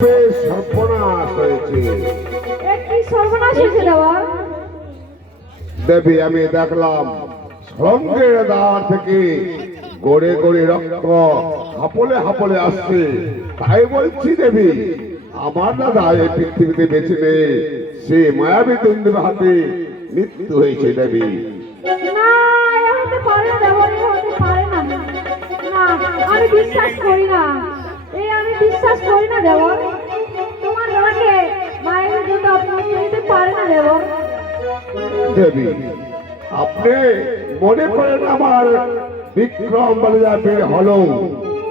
সর্বনাশ হয়েছে। দেবী, আমি দেখলাম সঙ্গের দ্বার থেকে গড়ে গড়ে রক্ত হাপলে হাপলে আসছে। তাই বলছি দেবী, আমার দাদা এই পৃথিবীতে বেঁচে নেই, সে মায়াবী দ্বন্দ্বের হাতে মৃত্যু হয়েছে। দেবী, আমি বিশ্বাস করি না, আমি বিশ্বাস করি না দেবর। তোমার দাদাকে মায়ের জন্য অপমান করতে পারে না দেবর। দেবী, আপনি মনে করেন আমার বিক্রম বলিয়া বের হলো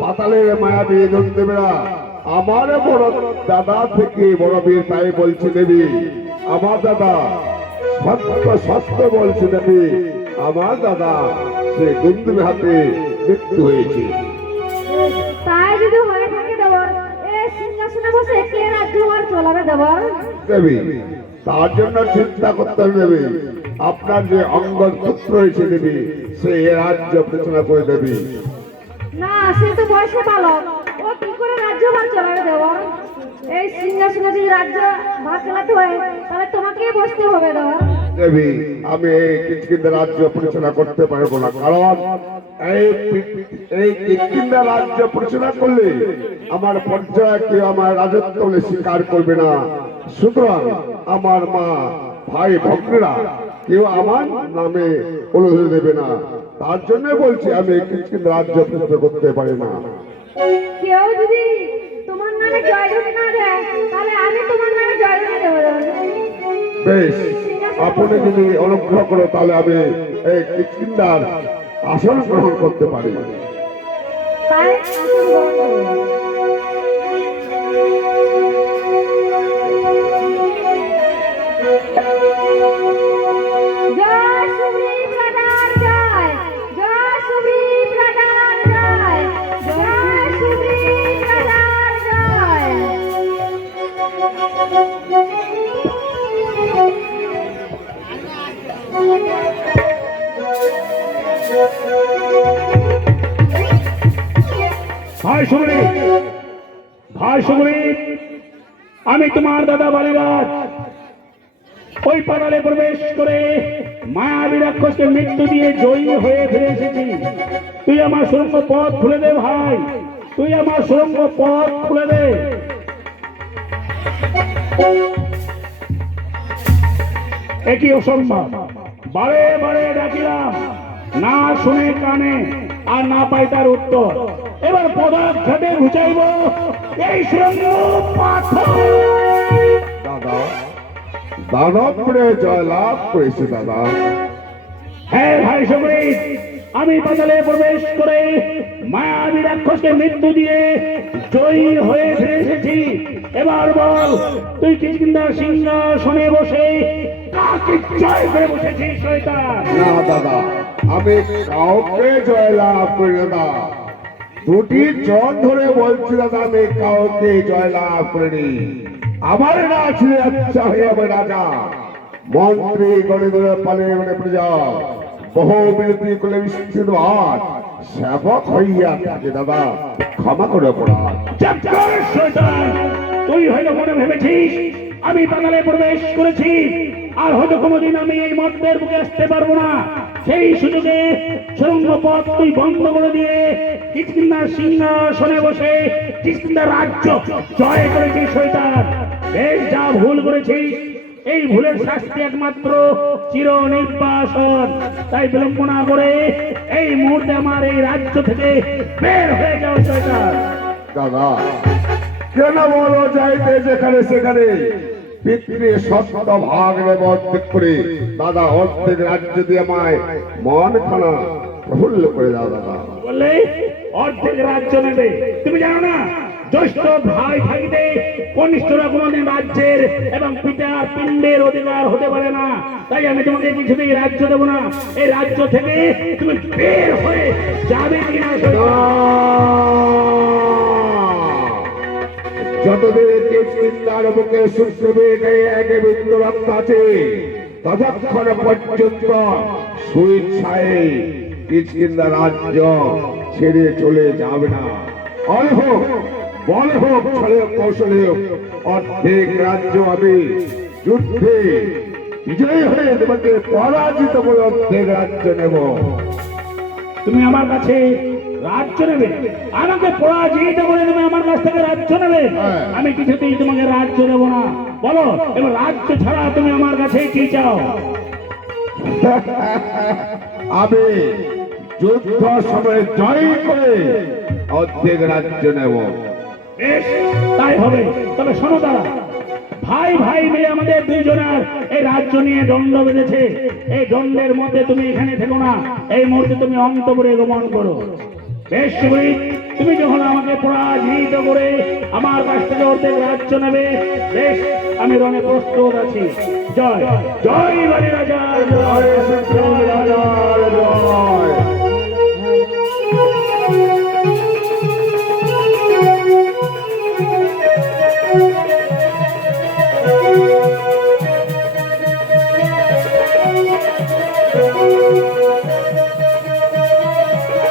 পাতালের মায়াবী দ্বন্দ্বেরা আমার বড় দাদা থেকে বড় বীর। তাই বলছি দেবী, আমার দাদা সত্য সত্য বলছে। দেবী, আমার দাদা সে দ্বন্দ্বের হাতে মৃত্যু হয়েছে। তাই যদি হয়ে থাকে দেবর, এই সিংহাসনে বসে কে রাজ্যভার চালাবে দেবর? দেবী, তার জন্য চিন্তা করতে হবে দেবী। আপনার যে অঙ্গদ পুত্র হয়েছে দেবী, সে রাজ্য পরিচালনা করে দেবী। না, সে তো বয়সে বালক, ও কি করে রাজ্যভার চালাবে দেবর? এই সিংহাসনে যদি রাজ্য ভার চালাতে হয় তাহলে তোমাকেই বসতে হবে দেবর। দেবী, আমি কিষ্কিন্ধা রাজ্য পরিচালনা করতে পারবো না, কারণ এই কিষ্কিন্ধা রাজ্য পরিচালনা করলে আমার পর্যায়ে কেউ আমার রাজত্ব বলে স্বীকার করবে না। সুতরাং আমার মা ভাই ভক্তরা কেউ আমার নামে অনুমতি দেবে না। তার জন্য বলছি আমি কিষ্কিন্ধা রাজ্য পরিচালনা করতে পারি না। কেউ যদি তোমার নামে জয়ধ্বনি না দেয় তাহলে আমি তোমার নামে জয়ধ্বনি দেবো দেবর। বেশ, আপনি যদি অনুগ্রহ করো তাহলে আমি এই কিষ্কিন্ধার আসন গ্রহণ করতে পারি। তাই আসন গ্রহণ করো। জয় সুগ্রীব রাজার জয়, জয় সুগ্রীব রাজার জয়, জয় সুগ্রীব রাজার জয়। ভাই সুগ্রীব, ভাই সুগ্রীব, আমি তোমার দাদা বালিরাজ ওই পাতালে প্রবেশ করে মায়াবী রাক্ষসকে মৃত্যু দিয়ে জয়ী হয়ে ফিরে এসেছি। তুই আমার সুরঙ্গ পথ খুলে দে ভাই, তুই আমার সুরঙ্গ পথ খুলে দে। একই অসম্ভব, বারে বারে ডাকিলাম, না শুনে কানে আর না পাই তার উত্তর। এবার পদাঘাতে ঘুচাইব এই সুরঙ্গ পাথর। দাদা, দানবপুরে জয়লাভ করেছে দাদা। হ্যাঁ ভাই সুগ্রীব, আমি পাতালে প্রবেশ করে মায়াবী রাক্ষসকে মৃত্যু দিয়ে জয়ী হয়ে ফিরে এসেছি। এবার বল, তুই কিষ্কিন্ধার সিংহাসনে বসে কাকে জয় করে বসেছিস শয়তান? না দাদা, আমি কাউকে জয়লাভ করি দাদা। দুটি জন ধরে বলছি দাদা, আমি কাউকে জয়লাভ করিনি। আমার না ছিল আচ্ছা হয়ে যাবে রাজা, মন্ত্রী গণে গণে পালে মানে প্রজা, বহু বিরতি করলে বিস্তৃত হাত সেবক হইয়া থাকে দাদা, ক্ষমা করে পড়া। শয়তান, তুই হয়তো মনে ভেবেছিস আমি পাতালে প্রবেশ করেছি আর হয়তো কোনোদিন আমি এই মর্তের বুকে আসতে পারবো না। সেই সুযোগে সুরঙ্গ পথ তুই বন্ধ করে দিয়ে কিষ্কিন্ধার সিংহাসনে বসে কিষ্কিন্ধার রাজ্য জয় করেছিস শয়তান। বেশ, যা ভুল করেছিস, এই ভুলের শাস্তি একমাত্র চির নির্বাসন। তাই বিলম্ব না করে এই মুহূর্তে আমার এই রাজ্য থেকে বের হয়ে যাও শয়তান। দাদা, কেন বলো যাইতে যেখানে সেখানে পিতৃ সত্য ভাগ নেব অর্ধেক করে। দাদা, অর্ধেক রাজ্য দিয়ে আমায় মন খানা প্রফুল্ল করে দাও দাদা। বললে অর্ধেক রাজ্য নেবে? তুমি জানো না জ্যৈষ্ঠ ভাই থাকিতে কনিষ্ঠরা কোনদিন রাজ্যের এবং পিতার পিণ্ডের অধিকার হতে পারে না। তাই আমি তোমাকে কিছুতেই রাজ্য দেবো না। এই রাজ্য থেকে তুমি বের হয়ে যাবে কিনা? যতদিন কিষ্কিন্ধার বুকে সুশ্রীর এক বিন্দু রক্ত আছে ততক্ষণ পর্যন্ত সুইচ্ছায় কিষ্কিন্ধা রাজ্য ছেড়ে চলে যাবে না। বল হোক ছলে কৌশলে হোক, অর্ধেক রাজ্য আমি যুদ্ধে বিজয়ী হয়ে তোমাকে পরাজিত করে অর্ধেক রাজ্য নেব। তুমি আমার কাছে রাজ্য নেবে, আমাকে পরাজিত করে তুমি আমার কাছ থেকে রাজ্য নেবে? হ্যাঁ। আমি কিছুতেই তোমাকে রাজ্য দেব না। বলো এবার রাজ্য ছাড়া তুমি আমার কাছে কি চাও? আমি যুদ্ধ সময় জয় করে অর্ধেক রাজ্য নেব। বেশ, তাই হবে। তবে শোনো দাদা, ভাই ভাই মিলে আমাদের দুইজনের এই রাজ্য নিয়ে দণ্ড বেঁধেছে। এই দণ্ডের মধ্যে তুমি এখানে থেকো না, এই মুহূর্তে তুমি অন্তপুরে গমন করো। বেশ সুবীর, তুমি যখন আমাকে পরাজিত করে আমার কাছ থেকে অর্ধেক রাজ্য নেবে, বেশ, আমি রণে প্রস্তুত আছি। জয় জয় বালি রাজা, জয় জয় রাজার জয়।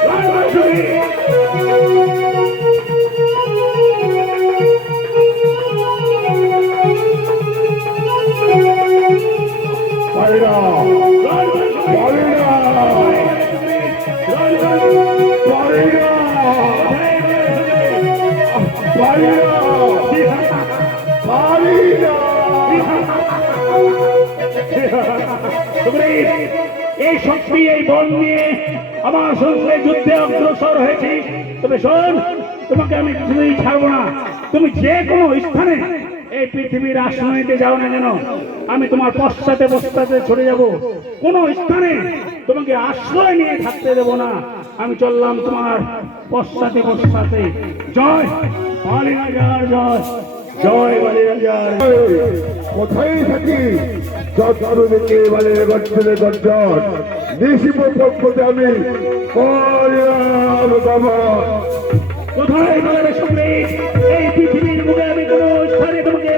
জয় জয় সুবীর। পায়রা জয় জয় সুবীর। পায়রা জয় জয় পায়রা পায়রা পায়রা। সুগ্রীব, এই শক্তি এই বল নিয়ে আমার সঙ্গে যুদ্ধে অগ্রসর হয়েছি। তবে শোন, তোমাকে আমি কিছুতেই ছাড়বো না। তুমি যে কোনো স্থানে এই পৃথিবীর আশ্রয়তে যাও না কেন, আমি তোমার পশ্চাতে পশ্চাতে ছড়ে যাব। কোনো স্থানে তোমাকে আশ্রয় নিয়ে থাকতে দেব না। আমি চললাম তোমার পশ্চাতে পশ্চাতে। জয় বালি রাজার জয়, জয় বালি রাজার। কোথায় থাকি চতুর্দিকে বলে গর্জনে গর্জন, নিশিপ পক্ষতে আমি করিলাম গমন। কোথায় গেলে সুগ্রীব? এই পৃথিবীর বুকে আমি কোনো স্থানে তোমাকে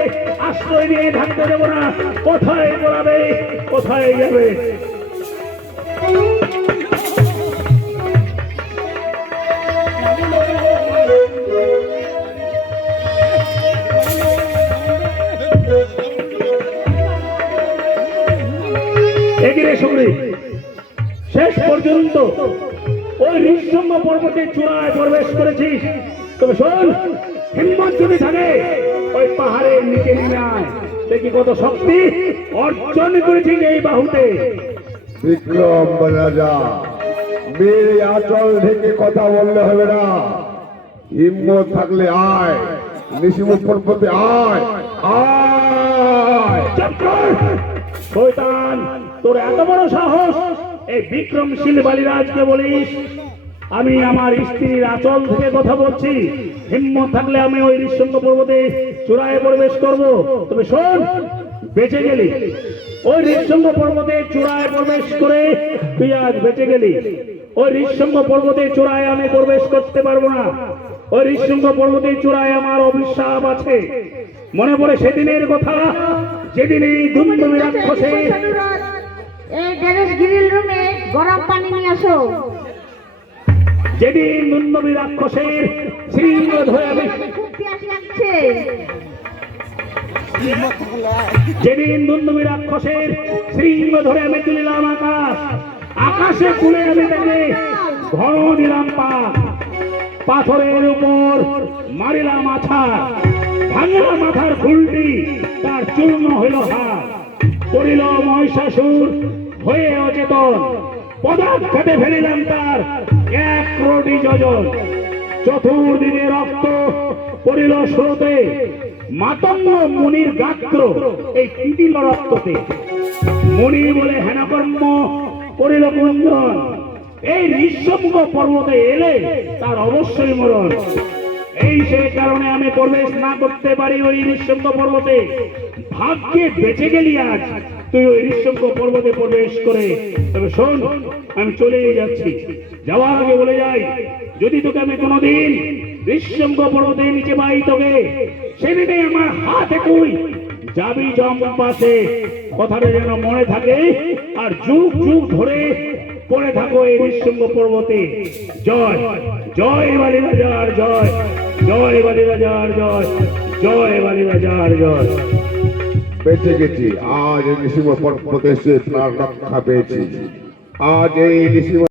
আশ্রয় নিয়ে থাকতে দেবো না। কোথায় পড়াবে, কোথায় যাবে? এগিয়ে সুগ্রীব, শেষ পর্যন্ত ওই ঋষঙ্গ পর্বতের চূড়ায় প্রবেশ করেছিস। তবে শোন, হিম্মত যদি থাকে ওই পাহাড়ের নিচে নেমে আয়। দেখি কত শক্তি অর্জন করেছিস এই বাহুতে। বিক্রম রাজা, মেয়ে আচল থেকে কথা বললে হবে না। হিম্মত থাকলে আয়, নিশিপ পর্বতে আয় আয়। চুপ কর! শয়তান, তোর এত বড় সাহস এই বিক্রমশীল বালিরাজকে বলিস আমি আমার স্ত্রীর আঁচল থেকে কথা বলছি? হিম্মত থাকলে আমি ওই ঋষঙ্গ পর্বতে চূড়ায় প্রবেশ করব। তবে শোন, বেঁচে গেলি। ওই ঋষঙ্গ পর্বতে চূড়ায় প্রবেশ করে তুই আজ বেঁচে গেলি। ওই ঋষঙ্গ পর্বতে চূড়ায় আমি প্রবেশ করতে পারবো না। ওই ঋষঙ্গ পর্বতে চূড়ায় আমার অভিশাপ আছে। মনে পড়ে সেদিনের কথা, যেদিন এই দুন্দুবি রাক্ষসে এই গ্যারেজ গ্রিল রুমে গরম পানি নিয়ে আসো। যেদিন দুন্দুবি রাক্ষসের শৃঙ্গ ধরে আমি খুব পিয়াস লাগছে। যেদিন দুন্দুবি রাক্ষসের শৃঙ্গ ধরে আমি তুলিলাম আকাশ, আকাশে তুলে আমি তাকে ঘন দিলাম পাক, পাথরের উপর মারিলাম আছাড়, ভাঙলাম মাথার খুলটি, তার চূর্ণ হইল হাত, পড়িল মহিষাসুর হয়ে অচেতন, পদাঘাতে ফেলিলাম তার 1 কোটি যোজন, চতুর্দিকে রক্ত পড়িল স্রোতে, মাতঙ্গ মুনির গাত্র এই তিতিল রক্ততে, মুনি বলে হেনকর্ম করিল কুঞ্জন, এই ঋষঙ্গ পর্বতে এলে তার অবশ্যই মরণ। এই সে কারণে আমি প্রবেশ না করতে পারি ওই ঋষঙ্গ পর্বতে। ভাগ্যে বেঁচে গেলি আজ তুই ওই ঋষঙ্গ পর্বতে প্রবেশ করে। তবে শোন, আমি চলেই যাচ্ছি। যাওয়ার আগে বলে যাই, যদি তোকে আমি কোনোদিন ঋষঙ্গ পর্বতের নিচে পাই, তোকে সেদিনে আমার হাতে তুই যাবি জম্পাসে। কথাটা যেন মনে থাকে আর যুগ যুগ ধরে পড়ে থাকো এই ঋষঙ্গ পর্বতে। জয় জয় বালি রাজার জয়। জয় বালি রাজার জয়, জয় বালি রাজার জয়। বেঁচে গেছি, আজ এই নৃসিংহ পর্বতে এসে প্রাণ রক্ষা পেয়েছি। আজ এই নৃসিংহ